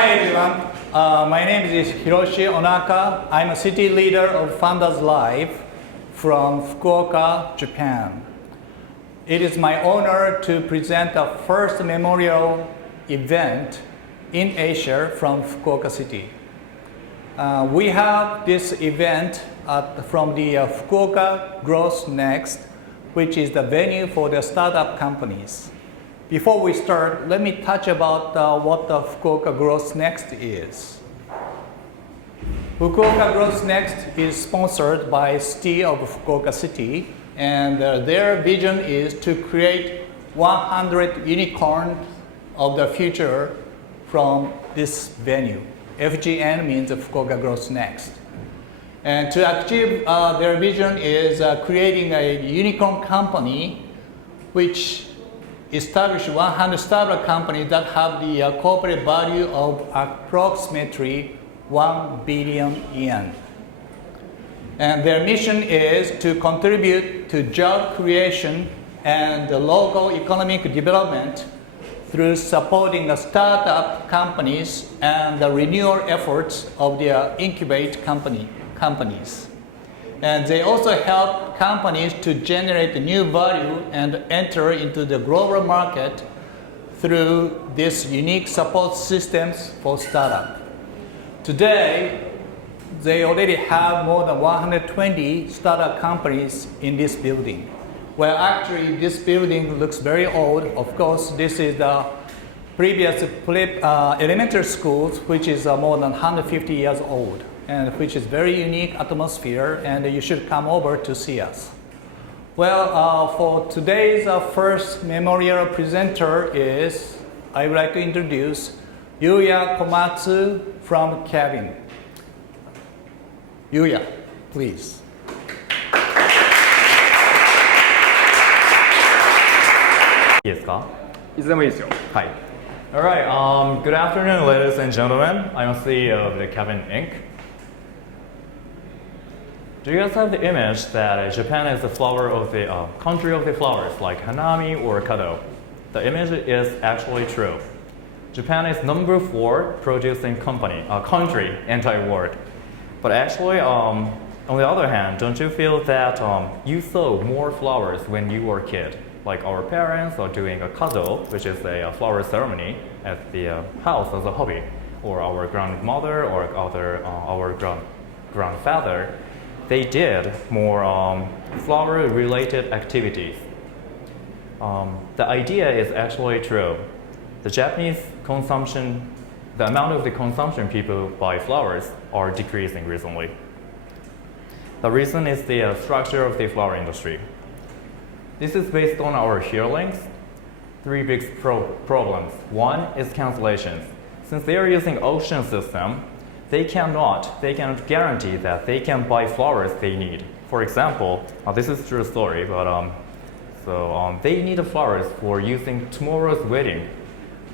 Hi everyone, my name is Hiroshi Onaka. I'm a city leader of Founders Live from Fukuoka, Japan. It is my honor to present the first memorial event in Asia from Fukuoka City. We have this event from the Fukuoka Growth Next, which is the venue for the startup companies. Before we start, let me touch about what the Fukuoka Growth Next is. Fukuoka Growth Next is sponsored by City of Fukuoka City, and their vision is to create 100 unicorns of the future from this venue. FGN means Fukuoka Growth Next. And to achieve their vision is creating a unicorn company which establish 100 startup companies that have the corporate value of approximately 1 billion yen. And their mission is to contribute to job creation and the local economic development through supporting the startup companies and the renewal efforts of their incubate companies. And they also help companies to generate new value and enter into the global market through these unique support systems for startup. Today, they already have more than 120 startup companies in this building. Well, actually, this building looks very old. Of course, this is the previous elementary school, which is more than 150 years old, and which is very unique atmosphere, and you should come over to see us. Well, for today's first memorial presenter is, I would like to introduce Yuya Komatsu from Kevin. Yuya, please. Hi. All right. Good afternoon, ladies and gentlemen. I'm CEO of the Kevin Inc. Do you guys have the image that Japan is the flower of the country of the flowers, like Hanami or Kado? The image is actually true. Japan is number 4 producing country anti-world. But actually, on the other hand, don't you feel that you saw more flowers when you were a kid? Like our parents are doing a kado, which is a flower ceremony at the house as a hobby, or our grandmother or our grandfather. They did more flower-related activities. The idea is actually true. The Japanese consumption, the amount of the consumption people buy flowers are decreasing recently. The reason is the structure of the flower industry. This is based on our hearings. 3 big problems. One is cancellations. Since they are using auction system, they cannot guarantee that they can buy flowers they need. For example, this is a true story, but they need the flowers for using tomorrow's wedding,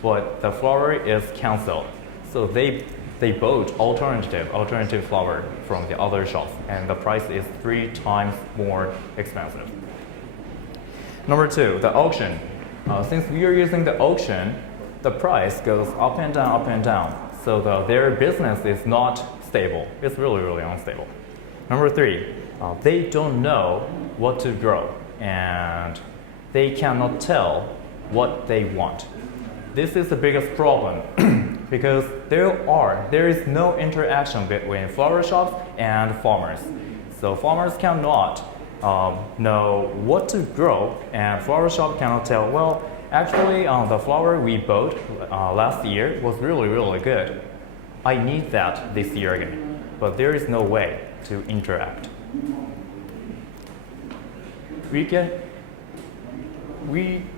but the flower is canceled. So they bought alternative flower from the other shops, and the price is 3 times more expensive. Number 2, the auction. Since we are using the auction, the price goes up and down, up and down. So their business is not stable. It's really, really unstable. Number 3, they don't know what to grow, and they cannot tell what they want. This is the biggest problem because there is no interaction between flower shops and farmers. So farmers cannot know what to grow, and flower shop cannot tell, well, actually, the flower we bought last year was really, really good. I need that this year again. But there is no way to interact. We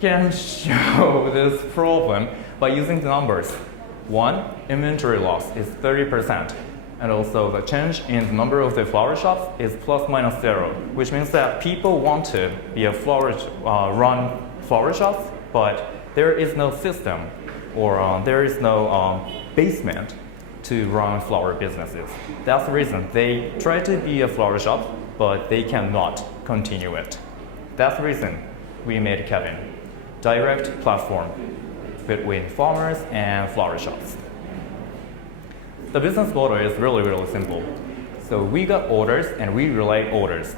can show this problem by using the numbers. 1, inventory loss is 30%. And also the change in the number of the flower shops is plus minus 0, which means that people want to be a run flower shops, but there is no system or there is no basement to run flower businesses. That's the reason they try to be a flower shop, but they cannot continue it. That's the reason we made Kevin, direct platform between farmers and flower shops. The business model is really simple. So we got orders and we relay orders.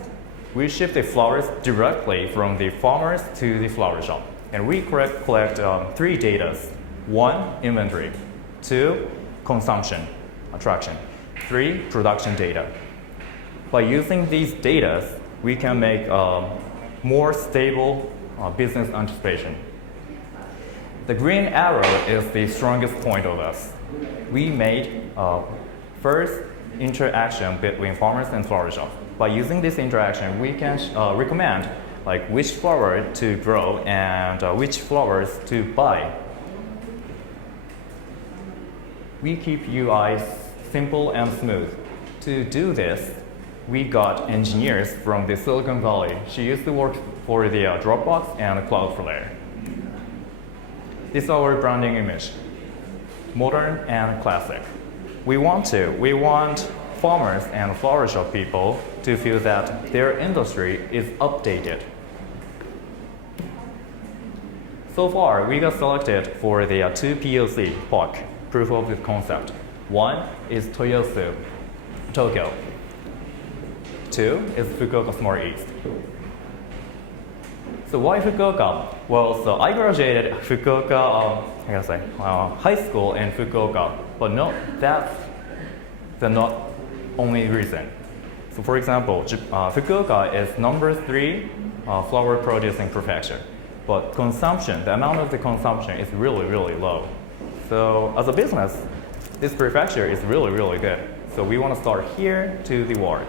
We ship the flowers directly from the farmers to the flower shop. And we collect 3 data. 1, inventory. 2, consumption, attraction. 3, production data. By using these data, we can make more stable business anticipation. The green arrow is the strongest point of us. We made first interaction between farmers and flower shop. By using this interaction, we can recommend like which flower to grow and which flowers to buy. We keep UI simple and smooth. To do this, we got engineers from the Silicon Valley. She used to work for the Dropbox and Cloudflare. This is our branding image, modern and classic. We want farmers and flower shop people to feel that their industry is updated. So far, we got selected for the 2 POC, POC, proof of the concept. 1 is Toyosu, Tokyo. 2 is Fukuoka Smart East. So why Fukuoka? Well, so I graduated Fukuoka, high school in Fukuoka, but no, that's the not only reason. So for example, Fukuoka is number 3 flower producing prefecture, but consumption, the amount of the consumption is really low. So as a business, this prefecture is really good. So we want to start here to the world.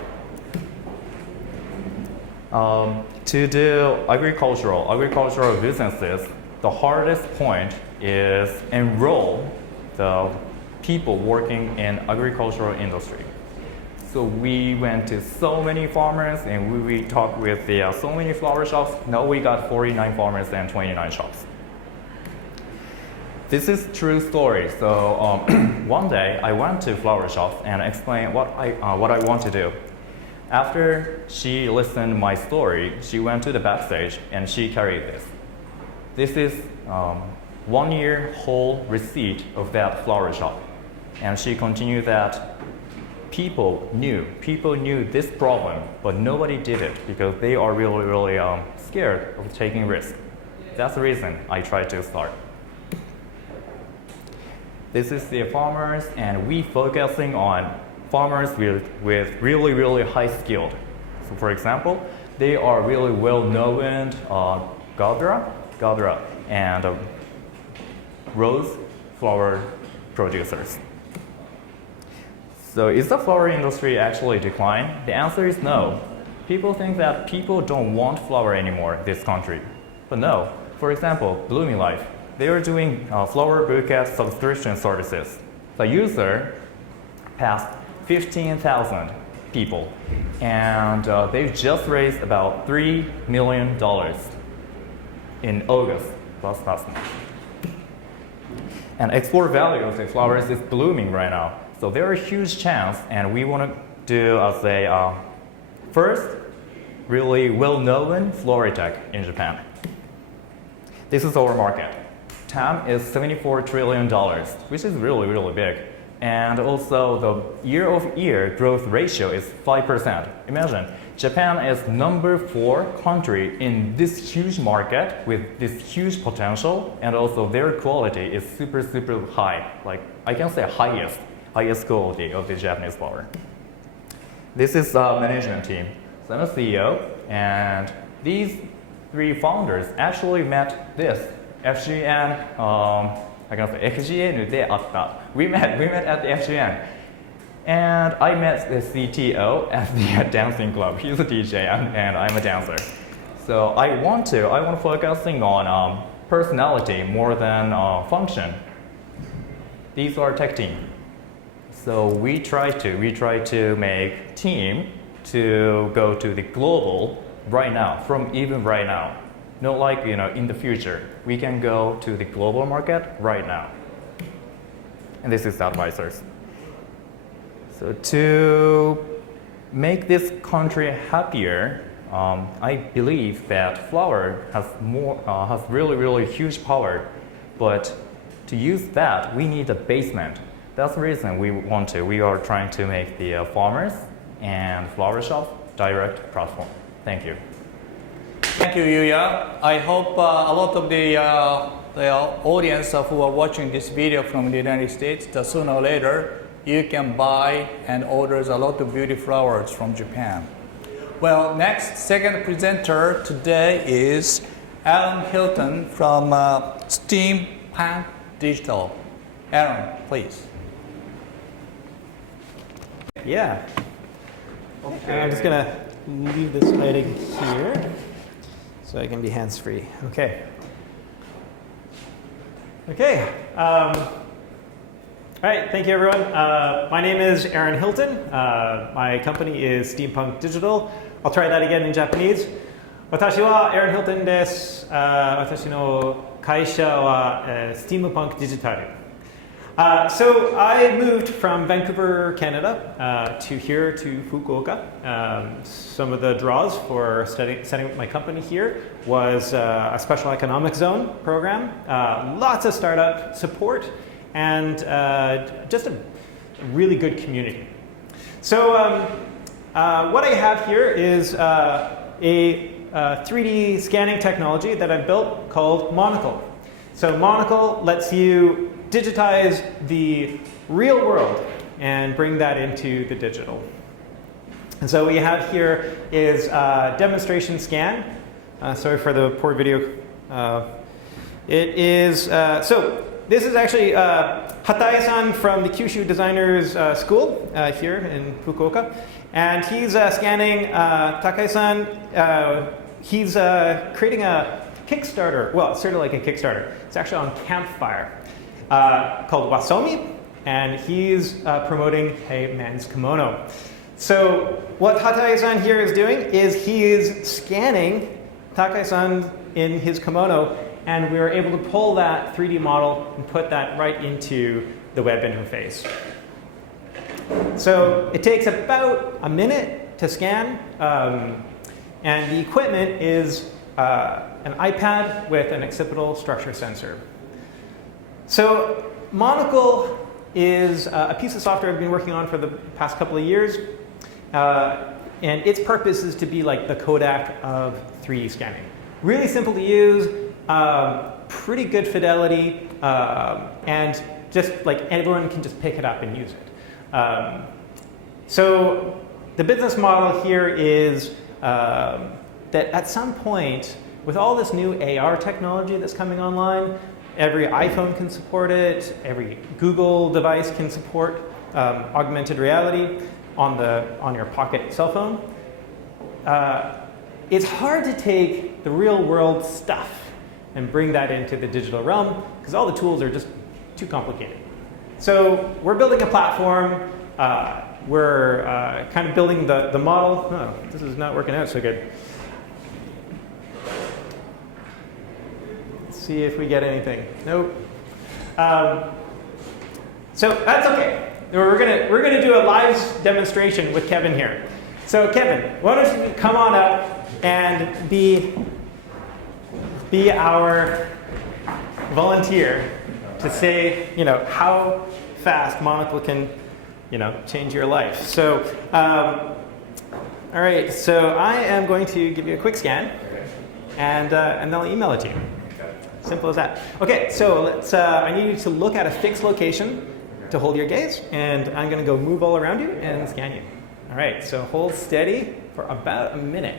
To do agricultural businesses, the hardest point is enroll the people working in agricultural industry. So we went to so many farmers and we talked with so many flower shops. Now we got 49 farmers and 29 shops. This is true story. So one day I went to flower shops and explained what I want to do. After she listened my story, she went to the backstage and she carried this. This is 1 year whole receipt of that flower shop. And she continued that people knew this problem, but nobody did it because they are really scared of taking risk. That's the reason I tried to start. This is the farmers, and we focusing on farmers with really high skilled. So for example, they are really well known Gadra and rose flower producers. So is the flower industry actually decline? The answer is no. People think that people don't want flower anymore in this country. But no. For example, Blooming Life. They are doing flower bouquet subscription services. The user passed 15,000 people, and they just raised about $3 million in August last month. And export value of the flowers is blooming right now. So there are a huge chance, and we want to do as a first really well-known floritech in Japan. This is our market. TAM is $74 trillion, which is really big. And also the year-over-year growth ratio is 5%. Imagine, Japan is number 4 country in this huge market with this huge potential, and also their quality is super high. Like I can say highest quality of the Japanese flower. This is the management team. So I'm a CEO, and these 3 founders actually met this FGN. FGN で会った。We met at the FGN, and I met the CTO at the dancing club. He's a DJ, and I'm a dancer. So I want to focusing on personality more than function. These are tech team. So we try to make team to go to the global right now, even right now. Not like in the future. We can go to the global market right now. And this is the advisors. So to make this country happier, I believe that flower has really huge power. But to use that, we need a basement. That's the reason we are trying to make the farmers and flower shop direct platform. Thank you. Thank you, Yuya. I hope a lot of the audience who are watching this video from the United States, that sooner or later, you can buy and order a lot of beauty flowers from Japan. Well, second presenter today is Aaron Hilton from Steampunk Digital. Aaron, please. Yeah. Okay. I'm just going to leave this lighting here so I can be hands-free. Okay. Okay. All right. Thank you, everyone. My name is Aaron Hilton. My company is Steampunk Digital. I'll try that again in Japanese. 私は Aaron Hilton です。私の会社は Steampunk Digital. So I moved from Vancouver, Canada, to here to Fukuoka. Some of the draws for setting up my company here was a special economic zone program, lots of startup support, and just a really good community. So what I have here is a 3D scanning technology that I've built called Monocle. So Monocle lets you digitize the real world and bring that into the digital. And so what we have here is a demonstration scan. Sorry for the poor video. It is, so this is actually Hatae-san from the Kyushu Designers School here in Fukuoka. And he's scanning Takai-san. He's creating a Kickstarter. Well, it's sort of like a Kickstarter. It's actually on Campfire. Called Wasomi, and he's promoting a men's kimono. So what Hatae-san here is doing is he is scanning Takai-san in his kimono, and we were able to pull that 3D model and put that right into the web interface. So it takes about a minute to scan, and the equipment is an iPad with an occipital structure sensor. So Monocle is a piece of software I've been working on for the past couple of years. And its purpose is to be like the Kodak of 3D scanning. Really simple to use, pretty good fidelity, and just like everyone can just pick it up and use it. So the business model here is that at some point, with all this new AR technology that's coming online, every iPhone can support it, every Google device can support augmented reality on your pocket cell phone. It's hard to take the real world stuff and bring that into the digital realm because all the tools are just too complicated. So we're building a platform. We're kind of building the model. Oh, this is not working out so good. See if we get anything. Nope. So that's okay. We're gonna do a live demonstration with Kevin here. So Kevin, why don't you come on up and be our volunteer to say, how fast Monocle can, change your life. So, all right. So I am going to give you a quick scan, and then I'll email it to you. Simple as that. Okay, so let's. I need you to look at a fixed location to hold your gaze, and I'm going to go move all around you and scan you. All right, so hold steady for about a minute.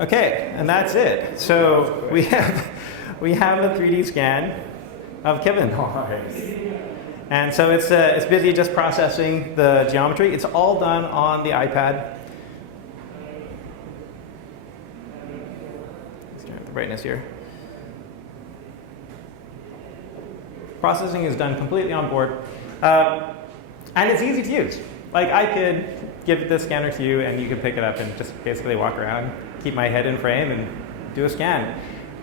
Okay, and that's it. So we have a 3D scan of Kevin. And so it's busy just processing the geometry. It's all done on the iPad. the brightness here. Processing is done completely on board. And it's easy to use. Like I could give this scanner to you and you could pick it up and just basically walk around, keep my head in frame and do a scan.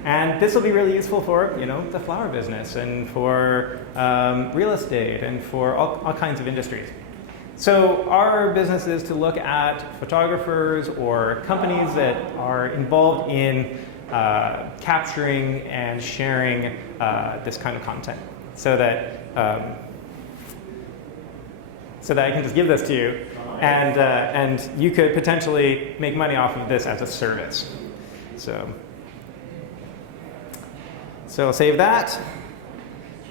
And this will be really useful for, the flower business and for real estate and for all kinds of industries. So our business is to look at photographers or companies that are involved in capturing and sharing this kind of content, so that I can just give this to you, and you could potentially make money off of this as a service. So I'll save that,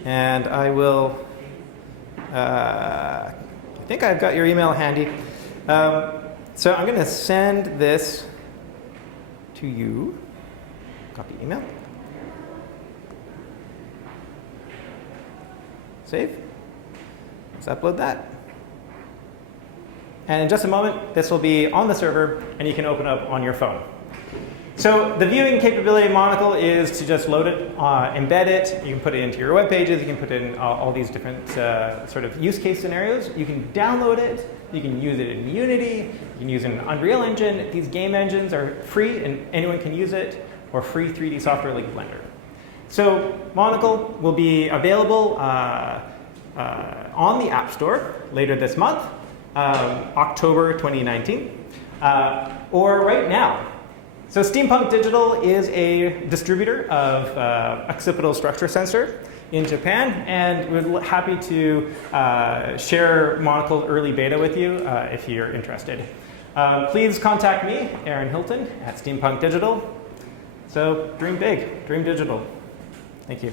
and I will. I think I've got your email handy. So I'm going to send this to you. Copy email. Save. Let's upload that. And in just a moment, this will be on the server, and you can open up on your phone. So the viewing capability of Monocle is to just load it, embed it. You can put it into your web pages. You can put it in all these different sort of use case scenarios. You can download it. You can use it in Unity. You can use it in Unreal Engine. These game engines are free, and anyone can use it, or free 3D software like Blender. So Monocle will be available on the App Store later this month, October 2019, or right now. So Steampunk Digital is a distributor of occipital structure sensor in Japan, and we're happy to share Monocle early beta with you if you're interested. Please contact me, Aaron Hilton, at Steampunk Digital. So dream big, dream digital. Thank you.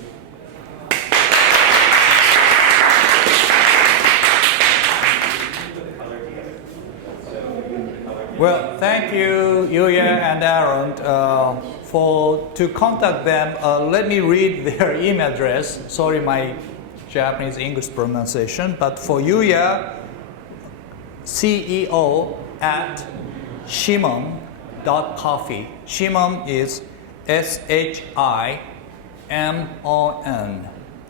Well, thank you, Yuya and Aaron, to contact them. Let me read their email address. Sorry, my Japanese English pronunciation. But for Yuya, CEO at shimon.coffee. Shimon is SHIMON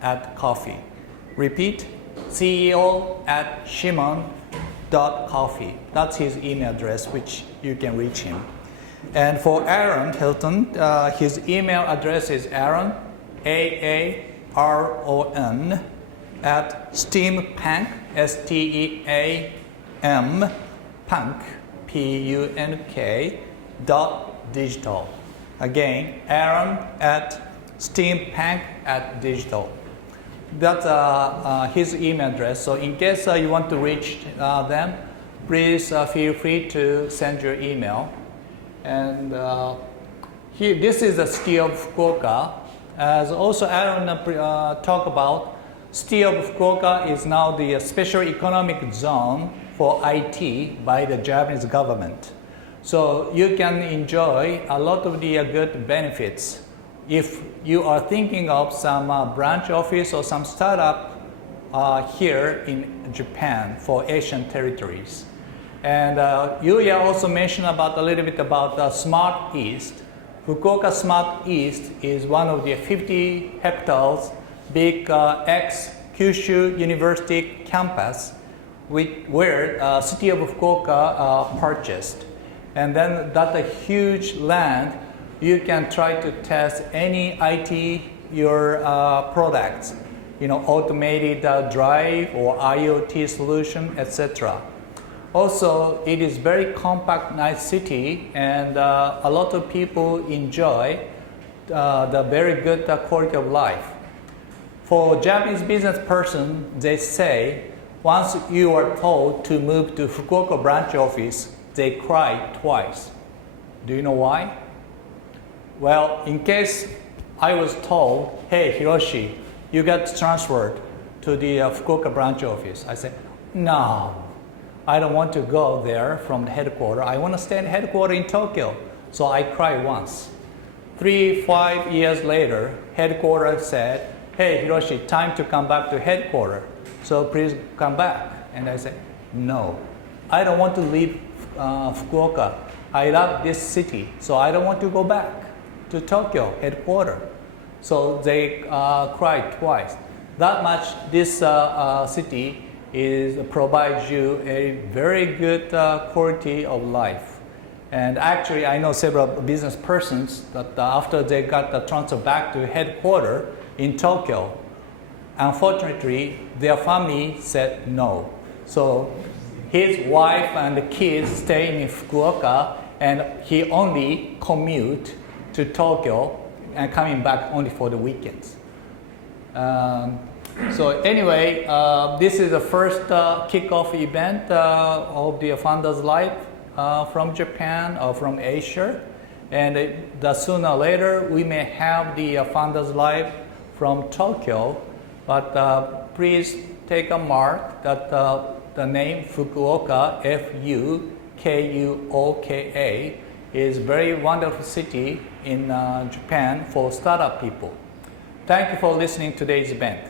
at coffee. Repeat, CEO at shimon.coffee. That's his email address, which you can reach him. And for Aaron Hilton, his email address is Aaron, AARON, at steampunk, STEAM, punk, PUNK, .digital. Again, Aaron at steampunk@digital. That's his email address. So in case you want to reach them, please feel free to send your email. And this is the City of Fukuoka. As also Aaron talked about, City of Fukuoka is now the special economic zone for IT by the Japanese government. So you can enjoy a lot of the good benefits if you are thinking of some branch office or some startup here in Japan for Asian territories. And Yuya also mentioned a little bit about Smart East. Fukuoka Smart East is one of the 50 hectares big ex-Kyushu University campus where City of Fukuoka purchased. And then that's a huge land. You can try to test any IT, your products, automated drive or IoT solution, etc. Also, it is very compact, nice city, and a lot of people enjoy the very good quality of life. For Japanese business person, they say, once you are told to move to Fukuoka branch office, they cry twice. Do you know why? Well, in case I was told, hey, Hiroshi, you got transferred to the Fukuoka branch office. I said, no, I don't want to go there from the headquarters. I want to stay in headquarters in Tokyo. So I cried once. 3-5 years later, headquarters said, hey, Hiroshi, time to come back to headquarters. So please come back. And I said, no, I don't want to leave Fukuoka. I love this city, so I don't want to go back to Tokyo headquarters. So they cried twice. That much this city provides you a very good quality of life. And actually, I know several business persons that after they got the transfer back to headquarters in Tokyo, unfortunately, their family said no. So his wife and the kids stay in Fukuoka, and he only commute to Tokyo and coming back only for the weekends. So anyway, this is the first kickoff event of the Founders Live from Japan or from Asia. And sooner or later, we may have the Founders Live from Tokyo. But please take a mark that the name Fukuoka, Fukuoka, is a very wonderful city in Japan for startup people. Thank you for listening to today's event.